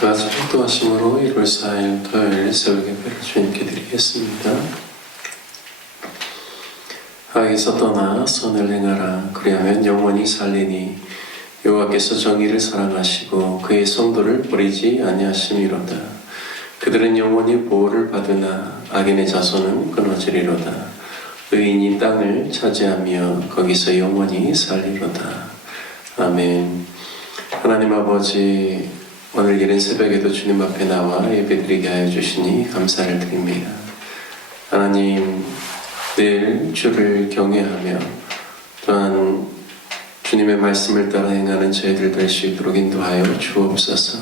다 같이 축도하심으로 1월 4일 토요일 새벽 예배를 주님께 드리겠습니다. 악에서 떠나 선을 행하라. 그리하면 영원히 살리니 여호와께서 정의를 사랑하시고 그의 성도를 버리지 아니하심이로다. 그들은 영원히 보호를 받으나 악인의 자손은 끊어지리로다. 의인이 땅을 차지하며 거기서 영원히 살리로다. 아멘. 하나님 아버지, 오늘 이른 새벽에도 주님 앞에 나와 예배드리게 하여 주시니 감사를 드립니다. 하나님, 늘 주를 경외하며 또한 주님의 말씀을 따라 행하는 저희들 될 수 있도록 인도하여 주옵소서.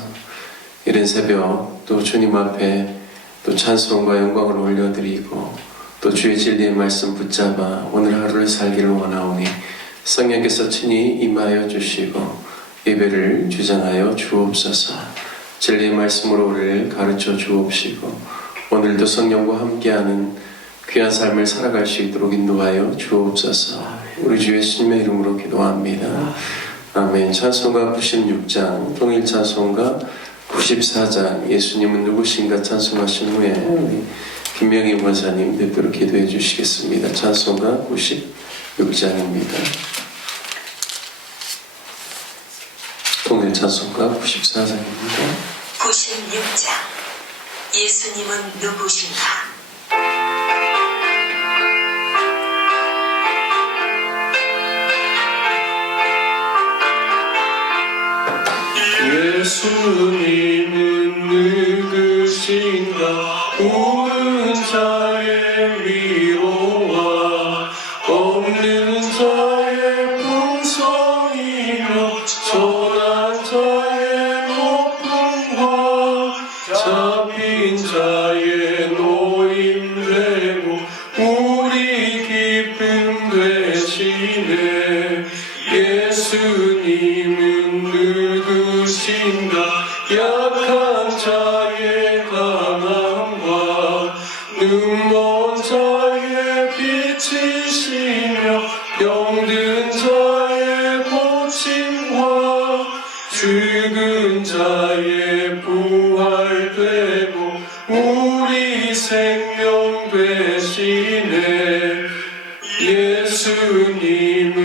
이른 새벽 또 주님 앞에 또 찬송과 영광을 올려드리고 또 주의 진리의 말씀 붙잡아 오늘 하루를 살기를 원하오니 성령께서 친히 임하여 주시고 예배를 주장하여 주옵소서. 진리의 말씀으로 우리를 가르쳐 주옵시고 오늘도 성령과 함께하는 귀한 삶을 살아갈 수 있도록 인도하여 주옵소서. 우리 주 예수님의 이름으로 기도합니다. 아멘. 찬송가 96장, 통일 찬송가 94장, 예수님은 누구신가 찬송하신 후에 우리 김명희 권사님 대표로 기도해 주시겠습니다. 찬송가 96장입니다. 통일 찬송가 94장입니다. 96장 예수님은 누구신가? 예수님은 누구신가? 옳은 자의 위로와 없는 자의 풍성이며 선한 자의 높음과 잡힌 자의 노임되고 우리 기쁨 되시네. 예수님은 누구신가? 약한 자의 강함과 눈먼 자의 빛이시며 병든 자의 고침과 죽은 자의 부활되고 우리 생명 되시네. 예수님은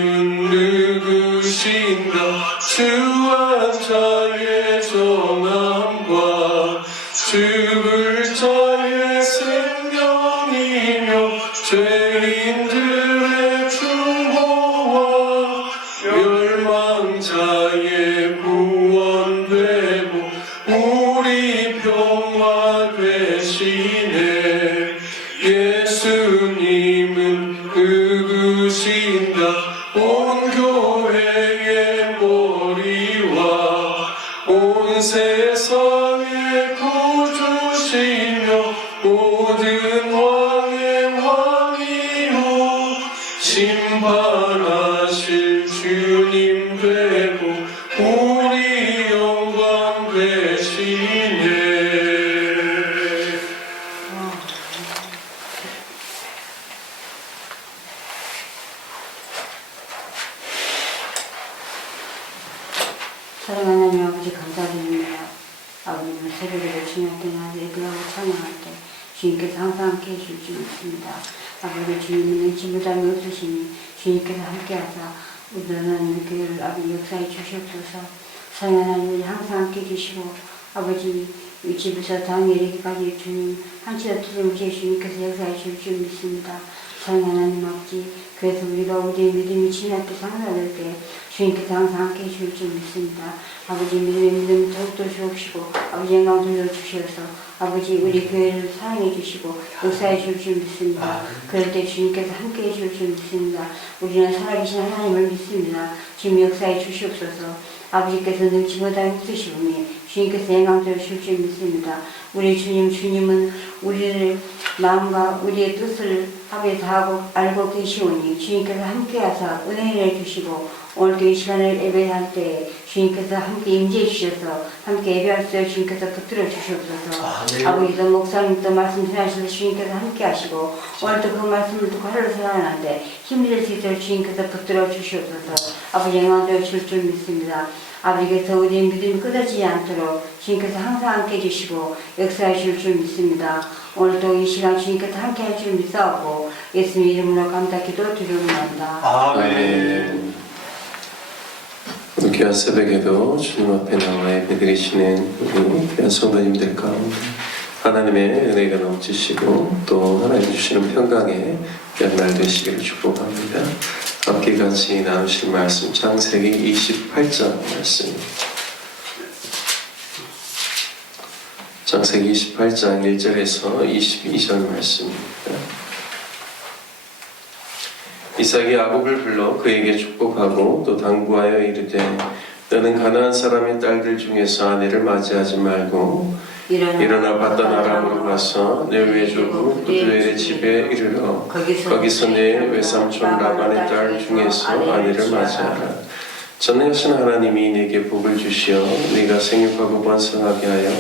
누구신가? 주한 자의 정함과 죽을 자의 생명이며 죄인들의 중보와 멸망자의 구원되고 우리 평화 되시네. 예수님은 누구신가? 온 교회의 머리와 온 세상의 구주시며 모든 왕의 왕이요 심판하실 주님 되고 우리 영광 되시네. 사랑하는 하나님 아버지 감사드립니다. 아버님은 새벽에 주님께 나 예배하고 찬양할 때 주님께서 항상 함께 해주실 줄 믿습니다. 아버지 주님은 지부담이 없으시니 주님께서 함께하사 우리는 교회를 아버지 역사해 주시옵소서. 사랑하는 하나님 항상 함께 해주시고 아버지 이 집에서 다음 예리기까지 주님 한치도 틀림없이 주님께서 역사해 주실 줄 믿습니다. 사랑하는 하나님 아버지, 그래서 우리가 우리의 믿음이 주님 앞에 상달할 때 주님께서 항상 함께 해주실 줄 믿습니다. 아버지 믿음의 믿음 더욱더 주옵시고 아버지 영광 돌려주시어서 아버지 우리 교회를 사랑해 주시고 역사해 주실 줄 믿습니다. 그럴 때 주님께서 함께 해주실 줄 믿습니다. 우리는 살아계신 하나님을 믿습니다. 주님 역사해 주시옵소서. 아버지께서 능치보다 힘쓰시오니 주님께서 영광 돌려주실 줄 믿습니다. 우리 주님은 우리를 마음과 우리의 뜻을 합에 다하고 알고 계시오니 주님께서 함께하사 은혜를 해주시고 오늘도 이 시간을 예배할 때 주님께서 함께 임재해 주셔서 함께 예배할 때 주님께서 붙들어 주시옵소서. 아버지도 목사님도 말씀 전하셔서 주님께서 함께 하시고 오늘도 그 말씀을 듣고 하루를 살아가는데 힘이 될 수 있도록 주님께서 붙들어 주시옵소서. 아버지 영광 되어 주실 줄 믿습니다. 아버지께서 우리의 믿음이 끊어지지 않도록 주님께서 항상 함께 해주시고 역사하실 줄 믿습니다. 오늘도 이 시간 주님께서 함께 하실 줄 믿사오고 예수님 이름으로 감사 기도 드리옵나이다. 아멘. 귀한 새벽에도 주님 앞에 나와 예배드리시는 우리 귀한 성도님들 가운데 하나님의 은혜가 넘치시고 또 하나님 주시는 평강에 귀한 날 되시기를 축복합니다. 함께 같이 나누실 말씀 창세기 28장 말씀. 창세기 28장 1절에서 22절 말씀입니다. 이삭이 야곱을 불러 그에게 축복하고 또 당부하여 이르되 너는 가나안 사람의 딸들 중에서 아내를 맞이하지 말고 일어나 바단 아람으로 가서 내 외조부 부두엘의 집에 이르러 거기서 내 외삼촌 라반의 딸 중에서 아내를 맞이하라. 전능하신 하나님이 네게 복을 주시어 네가 생육하고 번성하게 하여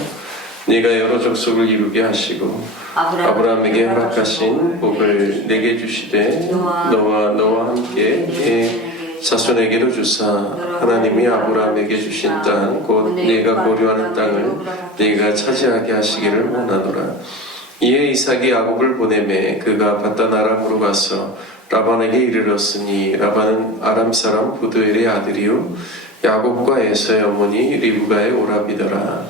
네가 여러 족속을 이루게 하시고 아브라함에게 허락하신 복을 내게 주시되 너와 함께 네 자손에게도 주사 하나님이 아브라함에게 주신 땅 곧 네가 거류하는 땅을 네가 차지하게 하시기를 원하노라. 이에 이삭이 야곱을 보내매 그가 바단 아람으로 가서 라반에게 이르렀으니 라반은 아람 사람 부두엘의 아들이요 야곱과 에서의 어머니 리브가의 오라비더라.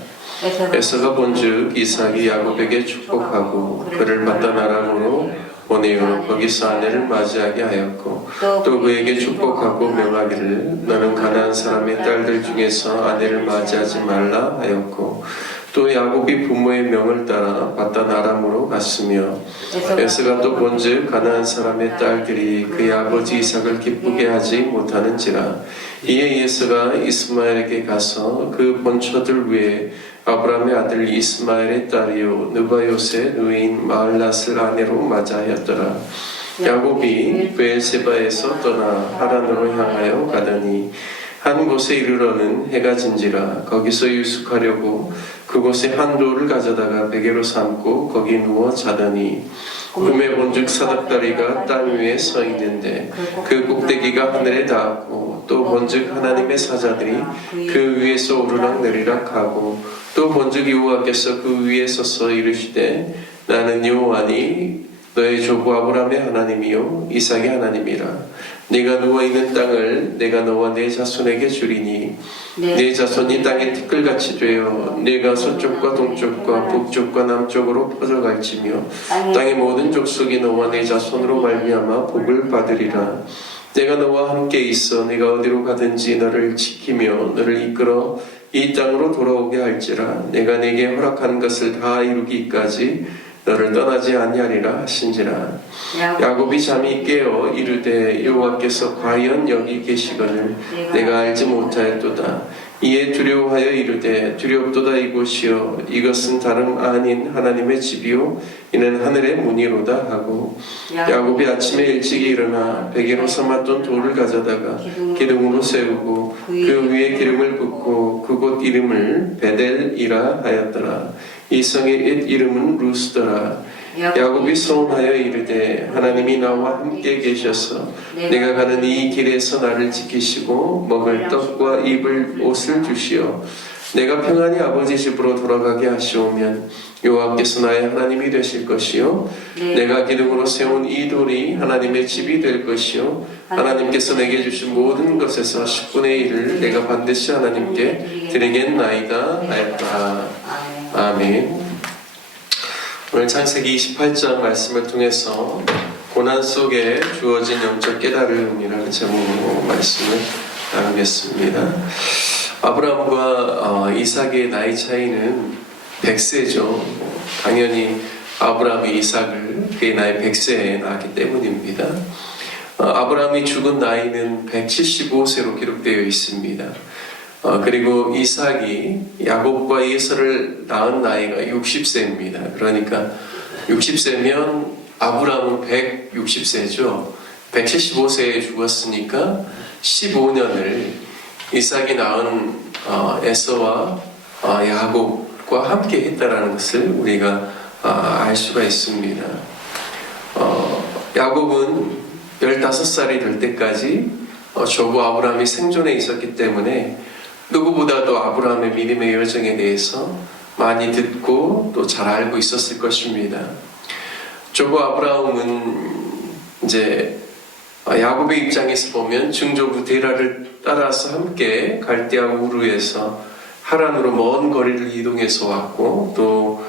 에서가 본즉 이삭이 야곱에게 축복하고 그를 바단 아람으로 보내어 거기서 아내를 맞이하게 하였고 또 그에게 축복하고 명하기를 너는 가나안 사람의 딸들 중에서 아내를 맞이하지 말라 하였고 또 야곱이 부모의 명을 따라 바단 아람으로 갔으며 에서가 또 본즉 가나안 사람의 딸들이 그의 아버지 이삭을 기쁘게 하지 못하는지라. 이에 에서가 이스마엘에게 가서 그 본처들 위에 아브라함의 아들 이스마엘의 딸이요 느바요스의 누이인 마을랏을 아내로 맞이하였더라. 야곱이 브엘세바에서 떠나 하란으로 향하여 가더니 한 곳에 이르러는 해가 진지라. 거기서 유숙하려고 그곳에 한 돌을 가져다가 베개로 삼고 거기 누워 자더니 꿈에 본즉 사닥다리가 땅 위에 서 있는데 그 꼭대기가 하늘에 닿았고 또 본즉 하나님의 사자들이 그 위에서 오르락 내리락 하고 또 본즉 여호와께서 그 위에 서서 이르시되 나는 여호와니 너의 조부 아브라함의 하나님이요 이삭의 하나님이라. 네가 누워있는 땅을 내가 너와 네 자손에게 주리니 네 자손이 땅의 티끌같이 되어 네가 서쪽과 동쪽과 북쪽과 남쪽으로 퍼져갈지며 땅의 모든 족속이 너와 네 자손으로 말미암아 복을 받으리라. 내가 너와 함께 있어 네가 어디로 가든지 너를 지키며 너를 이끌어 이 땅으로 돌아오게 할지라. 내가 네게 허락한 것을 다 이루기까지 너를 떠나지 아니하리라 하신지라. 야곱이 잠이 깨어 이르되 여호와께서 과연 여기 계시거늘 내가 알지 못하였도다. 이에 두려워하여 이르되 두렵도다 이곳이여 이것은 다름 아닌 하나님의 집이요 이는 하늘의 문이로다 하고 야곱이 아침에 일찍 일어나 베개로 삼았던 돌을 가져다가 기둥으로 세우고 그 위에 기름을 붓고 그곳 이름을 베델이라 하였더라. 이 성의 옛 이름은 루스더라. 야곱이 서운하여 이르되 하나님이 나와 함께 계셔서 내가 가는 이 길에서 나를 지키시고 먹을 떡과 입을 옷을 주시어 내가 평안히 아버지 집으로 돌아가게 하시오면 여호와께서 나의 하나님이 되실 것이요 내가 기둥으로 세운 이 돌이 하나님의 집이 될 것이요 하나님께서 내게 주신 모든 것에서 10분의 1을 내가 반드시 하나님께 드리겠나이다 하였다. 아멘. 오늘 창세기 28장 말씀을 통해서 고난 속에 주어진 영적 깨달음이라는 제목으로 말씀을 나누겠습니다. 아브라함과 이삭의 나이 차이는 100세죠. 당연히 아브라함이 이삭을 그의 나이 100세에 낳았기 때문입니다. 아브라함이 죽은 나이는 175세로 기록되어 있습니다. 그리고 이삭이 야곱과 에서를 낳은 나이가 60세입니다. 그러니까 60세면 아브라함은 160세죠. 175세에 죽었으니까 15년을 이삭이 낳은 에서와 야곱과 함께 했다라는 것을 우리가 알 수가 있습니다. 야곱은 15살이 될 때까지 조부 아브라함이 생존해 있었기 때문에 누구보다도 아브라함의 믿음의 여정에 대해서 많이 듣고 또 잘 알고 있었을 것입니다. 조부 아브라함은 이제 야곱의 입장에서 보면 증조부 데라를 따라서 함께 갈대아 우르에서 하란으로 먼 거리를 이동해서 왔고, 또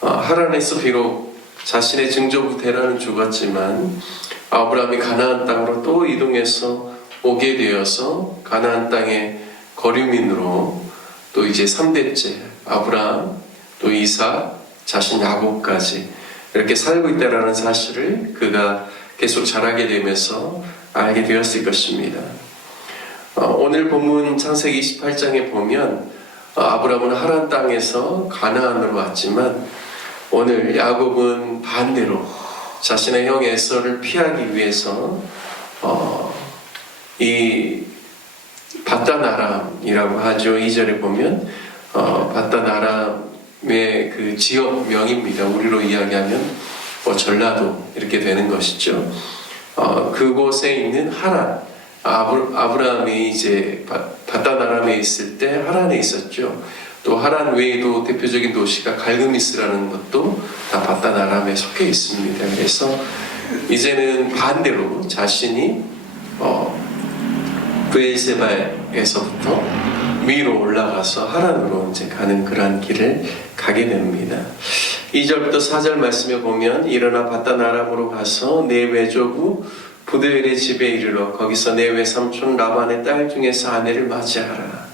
하란에서 비록 자신의 증조부 데라는 죽었지만 아브라함이 가나안 땅으로 또 이동해서 오게 되어서 가나안 땅의 거류민으로 또 이제 3대째 아브라함, 또 이삭, 자신 야곱까지 이렇게 살고 있다라는 사실을 그가 계속 자라게 되면서 알게 되었을 것입니다. 오늘 본문 창세기 28장에 보면 아브라함은 하란 땅에서 가나안으로 왔지만 오늘 야곱은 반대로 자신의 형 에서를 피하기 위해서 이 바단 아람이라고 하죠. 2절에 보면 바단 아람의 그 지역명입니다. 우리로 이야기하면 전라도 이렇게 되는 것이죠. 그곳에 있는 하란, 아브라함이 이제 바단 아람에 있을 때 하란에 있었죠. 또 하란 외에도 대표적인 도시가 갈그미스라는 것도 다 바단 아람에 속해 있습니다. 그래서 이제는 반대로 자신이 브엘세바에서부터 위로 올라가서 하란으로 이제 가는 그러한 길을 가게 됩니다. 2절부터 4절 말씀에 보면 일어나 바단 아람으로 가서 내 외조부 부드엘의 집에 이르러 거기서 내 외삼촌 라반의 딸 중에서 아내를 맞이하라.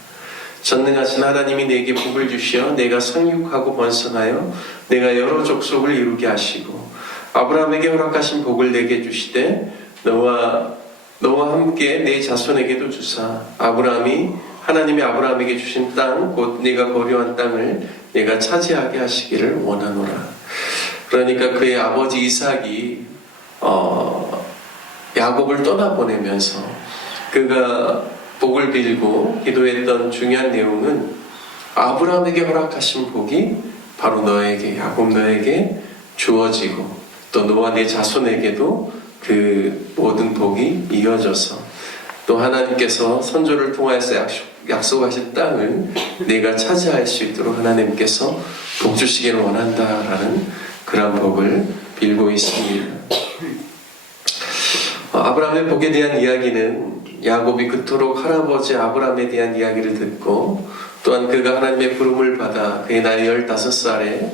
전능하신 하나님이 내게 복을 주시어 내가 성육하고 번성하여 내가 여러 족속을 이루게 하시고 아브라함에게 허락하신 복을 내게 주시되 너와 함께 내 자손에게도 주사 하나님이 아브라함에게 주신 땅 곧 네가 거류한 땅을 내가 차지하게 하시기를 원하노라. 그러니까 그의 아버지 이삭이 야곱을 떠나보내면서 그가 복을 빌고 기도했던 중요한 내용은 아브라함에게 허락하신 복이 바로 너에게, 야곱 너에게 주어지고 또 너와 내 자손에게도 그 모든 복이 이어져서 또 하나님께서 선조를 통하여서 약속하신 땅을 내가 차지할 수 있도록 하나님께서 복 주시기를 원한다라는 그런 복을 빌고 있습니다. 아브라함의 복에 대한 이야기는 야곱이 그토록 할아버지 아브라함에 대한 이야기를 듣고 또한 그가 하나님의 부름을 받아 그의 나이 15살에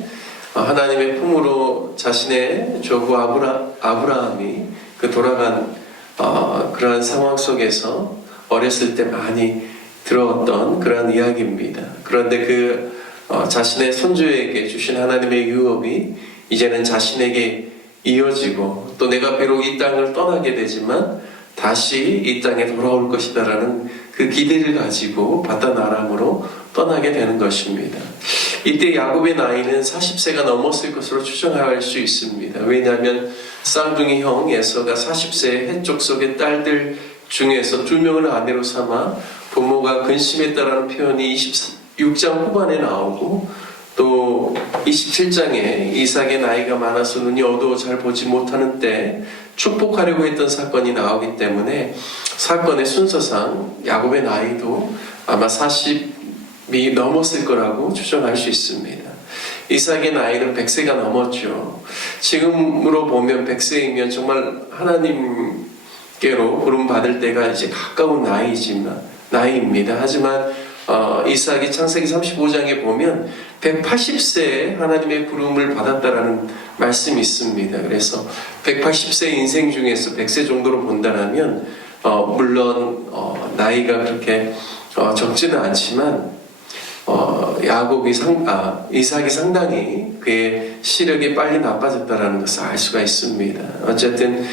하나님의 품으로 자신의 조부 아브라함이 그 돌아간 그러한 상황 속에서 어렸을 때 많이 들어왔던 그러한 이야기입니다. 그런데 그 자신의 손주에게 주신 하나님의 유업이 이제는 자신에게 이어지고 또 내가 비록 이 땅을 떠나게 되지만 다시 이 땅에 돌아올 것이다라는 그 기대를 가지고 바단 아람으로 떠나게 되는 것입니다. 이때 야곱의 나이는 40세가 넘었을 것으로 추정할 수 있습니다. 왜냐하면 쌍둥이 형 에서가 40세의 헷족 속의 딸들 중에서 2명을 아내로 삼아 부모가 근심했다라는 표현이 26장 후반에 나오고 또 27장에 이삭의 나이가 많아서 눈이 어두워 잘 보지 못하는 때 축복하려고 했던 사건이 나오기 때문에 사건의 순서상 야곱의 나이도 아마 40이 넘었을 거라고 추정할 수 있습니다. 이삭의 나이는 100세가 넘었죠. 지금으로 보면 100세이면 정말 하나님께로 부름받을 때가 이제 가까운 나이입니다. 하지만 이삭이 창세기 35장에 보면 180세에 하나님의 부름을 받았다라는 말씀이 있습니다. 그래서 180세 인생 중에서 100세 정도로 본다면 물론 나이가 그렇게 적지는 않지만 이삭이 상당히 그의 시력이 빨리 나빠졌다라는 것을 알 수가 있습니다. 어쨌든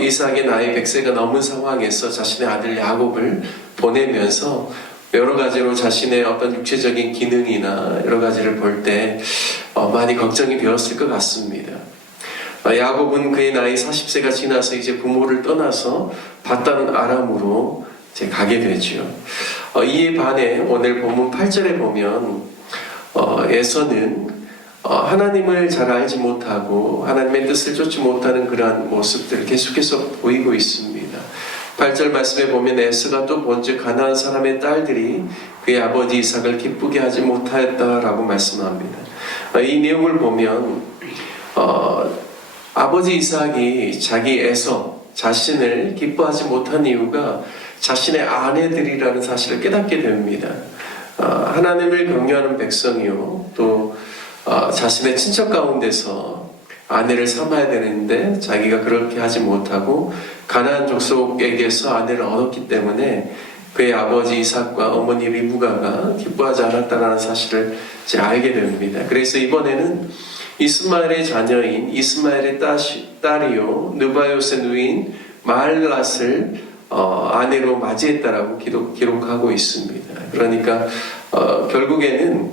이삭의 나이 100세가 넘은 상황에서 자신의 아들 야곱을 보내면서 여러 가지로 자신의 어떤 육체적인 기능이나 여러 가지를 볼 때 많이 걱정이 되었을 것 같습니다. 야곱은 그의 나이 40세가 지나서 이제 부모를 떠나서 바단 아람으로 이제 가게 되죠. 이에 반해 오늘 본문 8절에 보면 에서는 하나님을 잘 알지 못하고 하나님의 뜻을 쫓지 못하는 그러한 모습들을 계속해서 보이고 있습니다. 8절 말씀에 보면 에서가 또 본즉 가나안 사람의 딸들이 그의 아버지 이삭을 기쁘게 하지 못하였다라고 말씀합니다. 이 내용을 보면 아버지 이삭이 자기 에서 자신을 기뻐하지 못한 이유가 자신의 아내들이라는 사실을 깨닫게 됩니다. 하나님을 경외하는 백성이요, 또 자신의 친척 가운데서 아내를 삼아야 되는데 자기가 그렇게 하지 못하고 가나안 족속에게서 아내를 얻었기 때문에 그의 아버지 이삭과 어머니 리브가가 기뻐하지 않았다는 사실을 이제 알게 됩니다. 그래서 이번에는 이스마엘의 자녀인 이스마엘의 딸이요 느바요스의 누인 마할랏을 아내로 맞이했다라고 기록하고 있습니다. 그러니까 결국에는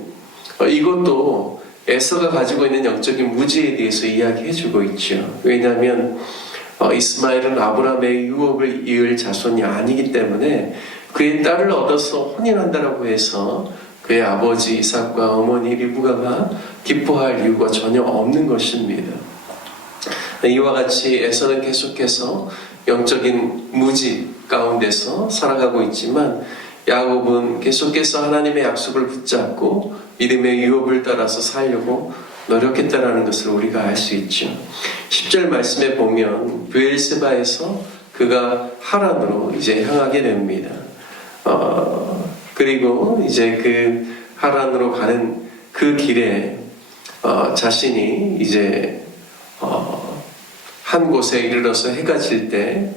이것도 에서가 가지고 있는 영적인 무지에 대해서 이야기해주고 있죠. 왜냐하면 이스마엘은 아브라함의 유업을 이을 자손이 아니기 때문에 그의 딸을 얻어서 혼인한다라고 해서 그의 아버지 이삭과 어머니 리브가가 기뻐할 이유가 전혀 없는 것입니다. 이와 같이 에서는 계속해서 영적인 무지 가운데서 살아가고 있지만 야곱은 계속해서 하나님의 약속을 붙잡고 믿음의 유업을 따라서 살려고 노력했다라는 것을 우리가 알 수 있죠. 10절 말씀에 보면 브엘세바에서 그가 하란으로 이제 향하게 됩니다. 그리고 이제 그 하란으로 가는 그 길에 자신이 이제 한 곳에 이르러서 해가 질 때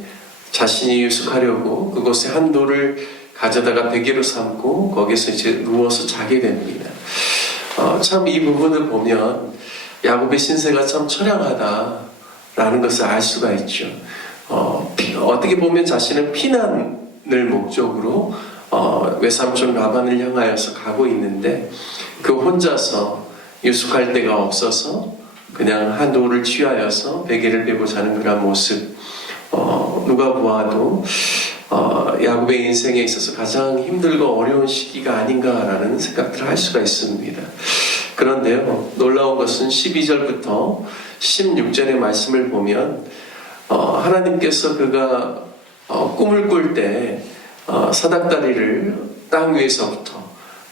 자신이 유숙하려고 그곳에 한 돌을 가져다가 베개로 삼고 거기서 이제 누워서 자게 됩니다. 참 이 부분을 보면 야곱의 신세가 참 처량하다라는 것을 알 수가 있죠. 어떻게 보면 자신은 피난을 목적으로 외삼촌 라반을 향하여서 가고 있는데 그 혼자서 유숙할 데가 없어서 그냥 한 돌을 취하여서 베개를 베고 자는 그런 모습, 누가 보아도 야곱의 인생에 있어서 가장 힘들고 어려운 시기가 아닌가라는 생각들을 할 수가 있습니다. 그런데요, 놀라운 것은 12절부터 16절의 말씀을 보면 하나님께서 그가 꿈을 꿀 때 사닥다리를 땅 위에서부터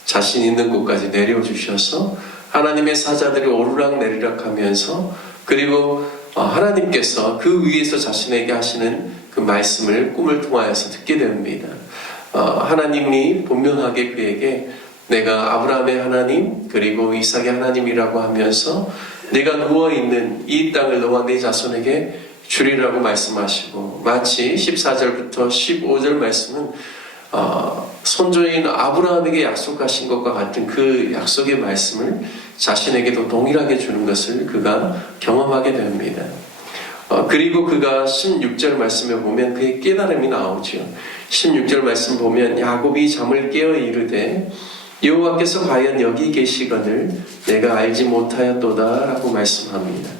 자신 있는 곳까지 내려주셔서 하나님의 사자들이 오르락 내리락 하면서 그리고 하나님께서 그 위에서 자신에게 하시는 그 말씀을 꿈을 통하여서 듣게 됩니다. 하나님이 분명하게 그에게 내가 아브라함의 하나님 그리고 이삭의 하나님이라고 하면서 내가 누워있는 이 땅을 너와 네 자손에게 주리라고 말씀하시고 마치 14절부터 15절 말씀은 선조인 아브라함에게 약속하신 것과 같은 그 약속의 말씀을 자신에게도 동일하게 주는 것을 그가 경험하게 됩니다. 그리고 그가 16절 말씀에 보면 그의 깨달음이 나오죠. 16절 말씀 보면 야곱이 잠을 깨어 이르되 여호와께서 과연 여기 계시거늘 내가 알지 못하였도다 라고 말씀합니다.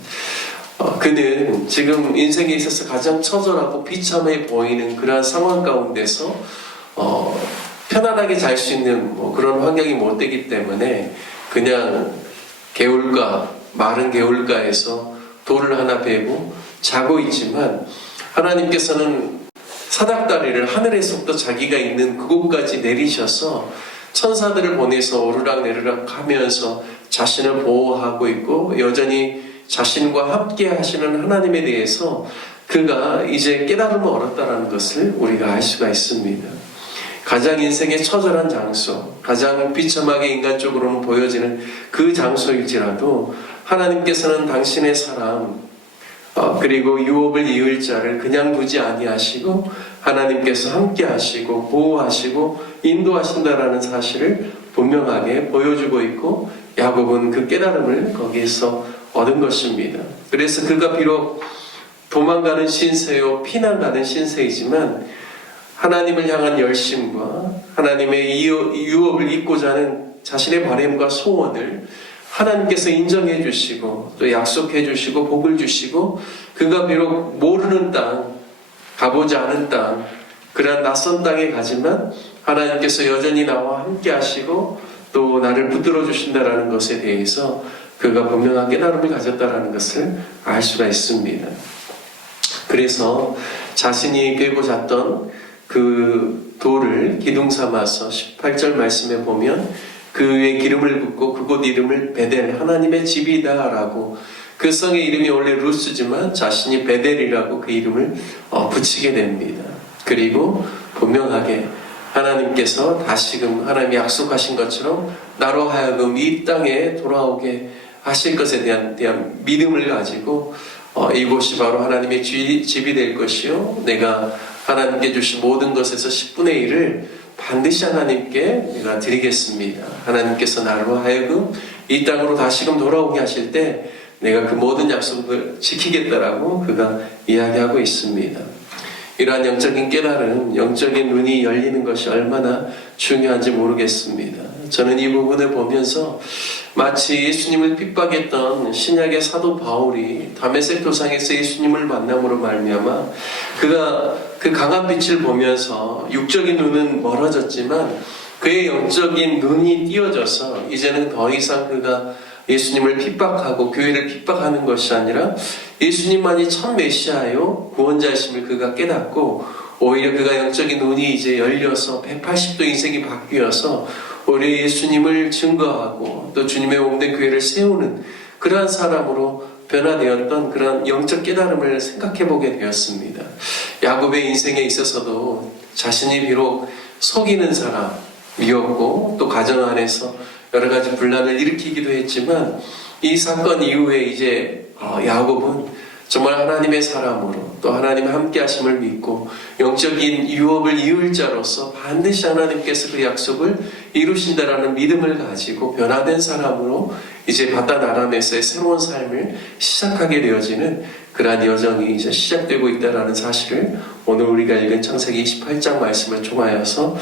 그는 지금 인생에 있어서 가장 처절하고 비참해 보이는 그러한 상황 가운데서 편안하게 잘 수 있는 그런 환경이 못 되기 때문에 그냥 개울가, 마른 개울가에서 돌을 하나 베고 자고 있지만 하나님께서는 사닥다리를 하늘에서부터 자기가 있는 그곳까지 내리셔서 천사들을 보내서 오르락 내리락 하면서 자신을 보호하고 있고 여전히 자신과 함께 하시는 하나님에 대해서 그가 이제 깨달음을 얻었다는 것을 우리가 알 수가 있습니다. 가장 인생의 처절한 장소, 가장 비참하게 인간적으로는 보여지는 그 장소일지라도 하나님께서는 당신의 사람 그리고 유업을 이을 자를 그냥 두지 아니하시고 하나님께서 함께 하시고 보호하시고 인도하신다라는 사실을 분명하게 보여주고 있고 야곱은 그 깨달음을 거기에서 얻은 것입니다. 그래서 그가 비록 도망가는 신세요 피난가는 신세이지만 하나님을 향한 열심과 하나님의 유업을 잇고자 하는 자신의 바람과 소원을 하나님께서 인정해 주시고 또 약속해 주시고 복을 주시고 그가 비록 모르는 땅, 가보지 않은 땅, 그러한 낯선 땅에 가지만 하나님께서 여전히 나와 함께 하시고 또 나를 붙들어 주신다라는 것에 대해서 그가 분명한 깨달음을 가졌다라는 것을 알 수가 있습니다. 그래서 자신이 베고 잤던 그 돌을 기둥 삼아서 18절 말씀에 보면 그 위에 기름을 붓고 그곳 이름을 베델, 하나님의 집이다 라고, 그 성의 이름이 원래 루스지만 자신이 베델이라고 그 이름을 붙이게 됩니다. 그리고 분명하게 하나님께서 다시금 하나님이 약속하신 것처럼 나로 하여금 이 땅에 돌아오게 하실 것에 대한 믿음을 가지고 이곳이 바로 하나님의 집이 될 것이요, 내가 하나님께 주신 모든 것에서 10분의 1을 반드시 하나님께 내가 드리겠습니다. 하나님께서 나로 하여금 이 땅으로 다시금 돌아오게 하실 때 내가 그 모든 약속을 지키겠다라고 그가 이야기하고 있습니다. 이러한 영적인 깨달음, 영적인 눈이 열리는 것이 얼마나 중요한지 모르겠습니다. 저는 이 부분을 보면서 마치 예수님을 핍박했던 신약의 사도 바울이 다메섹 도상에서 예수님을 만남으로 말미암아 그가 그 강한 빛을 보면서 육적인 눈은 멀어졌지만 그의 영적인 눈이 띄어져서 이제는 더 이상 그가 예수님을 핍박하고 교회를 핍박하는 것이 아니라 예수님만이 참 메시아요 구원자이심을 그가 깨닫고, 오히려 그가 영적인 눈이 이제 열려서 180도 인생이 바뀌어서 오히려 예수님을 증거하고 또 주님의 몸된 교회를 세우는 그러한 사람으로 변화되었던 그런 영적 깨달음을 생각해 보게 되었습니다. 야곱의 인생에 있어서도 자신이 비록 속이는 사람이었고 또 가정 안에서 여러 가지 분란을 일으키기도 했지만 이 사건 이후에 이제 야곱은 정말 하나님의 사람으로 또 하나님의 함께 하심을 믿고 영적인 유업을 이을 자로서 반드시 하나님께서 그 약속을 이루신다라는 믿음을 가지고 변화된 사람으로 이제 바단 아람에서의 새로운 삶을 시작하게 되어지는 그러한 여정이 이제 시작되고 있다라는 사실을 오늘 우리가 읽은 창세기 28장 말씀을 통하여서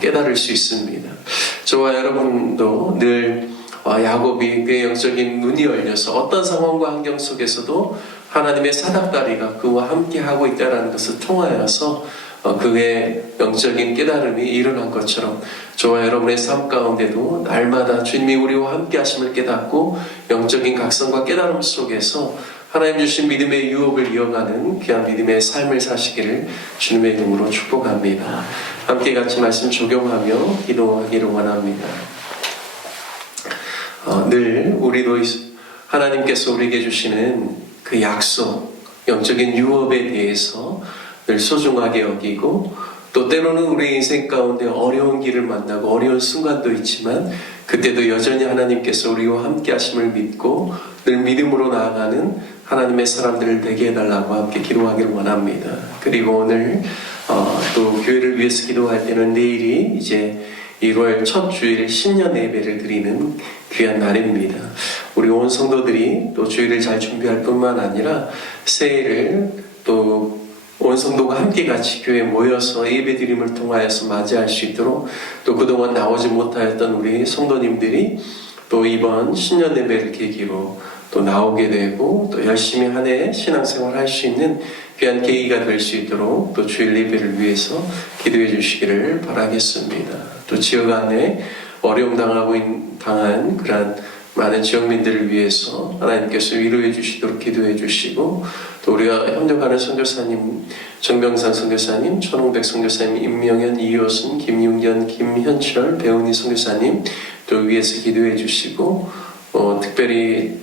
깨달을 수 있습니다. 저와 여러분도 늘 야곱이 그의 영적인 눈이 열려서 어떤 상황과 환경 속에서도 하나님의 사닥다리가 그와 함께하고 있다는 것을 통하여서 그의 영적인 깨달음이 일어난 것처럼 저와 여러분의 삶 가운데도 날마다 주님이 우리와 함께 하심을 깨닫고 영적인 각성과 깨달음 속에서 하나님 주신 믿음의 유업을 이어가는 귀한 믿음의 삶을 사시기를 주님의 이름으로 축복합니다. 함께 같이 말씀 적용하며 기도하기를 원합니다. 늘 우리도 하나님께서 우리에게 주시는 그 약속, 영적인 유업에 대해서 늘 소중하게 여기고 또 때로는 우리 인생 가운데 어려운 길을 만나고 어려운 순간도 있지만 그때도 여전히 하나님께서 우리와 함께 하심을 믿고 늘 믿음으로 나아가는 하나님의 사람들을 되게 해달라고 함께 기도하기를 원합니다. 그리고 오늘 또 교회를 위해서 기도할 때는 내일이 이제 1월 첫 주일 신년 예배를 드리는 귀한 날입니다. 우리 온 성도들이 또 주일을 잘 준비할 뿐만 아니라 새해를 또 온 성도가 함께 같이 교회에 모여서 예배 드림을 통하여서 맞이할 수 있도록 또 그동안 나오지 못하였던 우리 성도님들이 또 이번 신년 예배를 계기로 또 나오게 되고 또 열심히 한 해 신앙생활 할 수 있는 귀한 계기가 될 수 있도록 또 주일 예배를 위해서 기도해 주시기를 바라겠습니다. 또 지역 안에 어려움 당한 그러한 많은 지역민들을 위해서 하나님께서 위로해 주시도록 기도해 주시고 또 우리가 협력하는 선교사님 정병상 선교사님, 천홍백 선교사님, 임명현, 이효순, 김용견, 김현철, 배은희 선교사님 또 위해서 기도해 주시고 특별히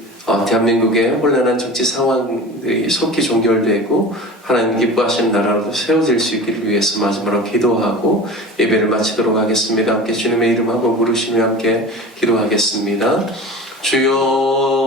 대한민국의 혼란한 정치 상황들이 속히 종결되고 하나님 기뻐하시는 나라로 세워질 수 있기를 위해서 마지막으로 기도하고 예배를 마치도록 하겠습니다. 함께 주님의 이름하고 부르시며 함께 기도하겠습니다. 주여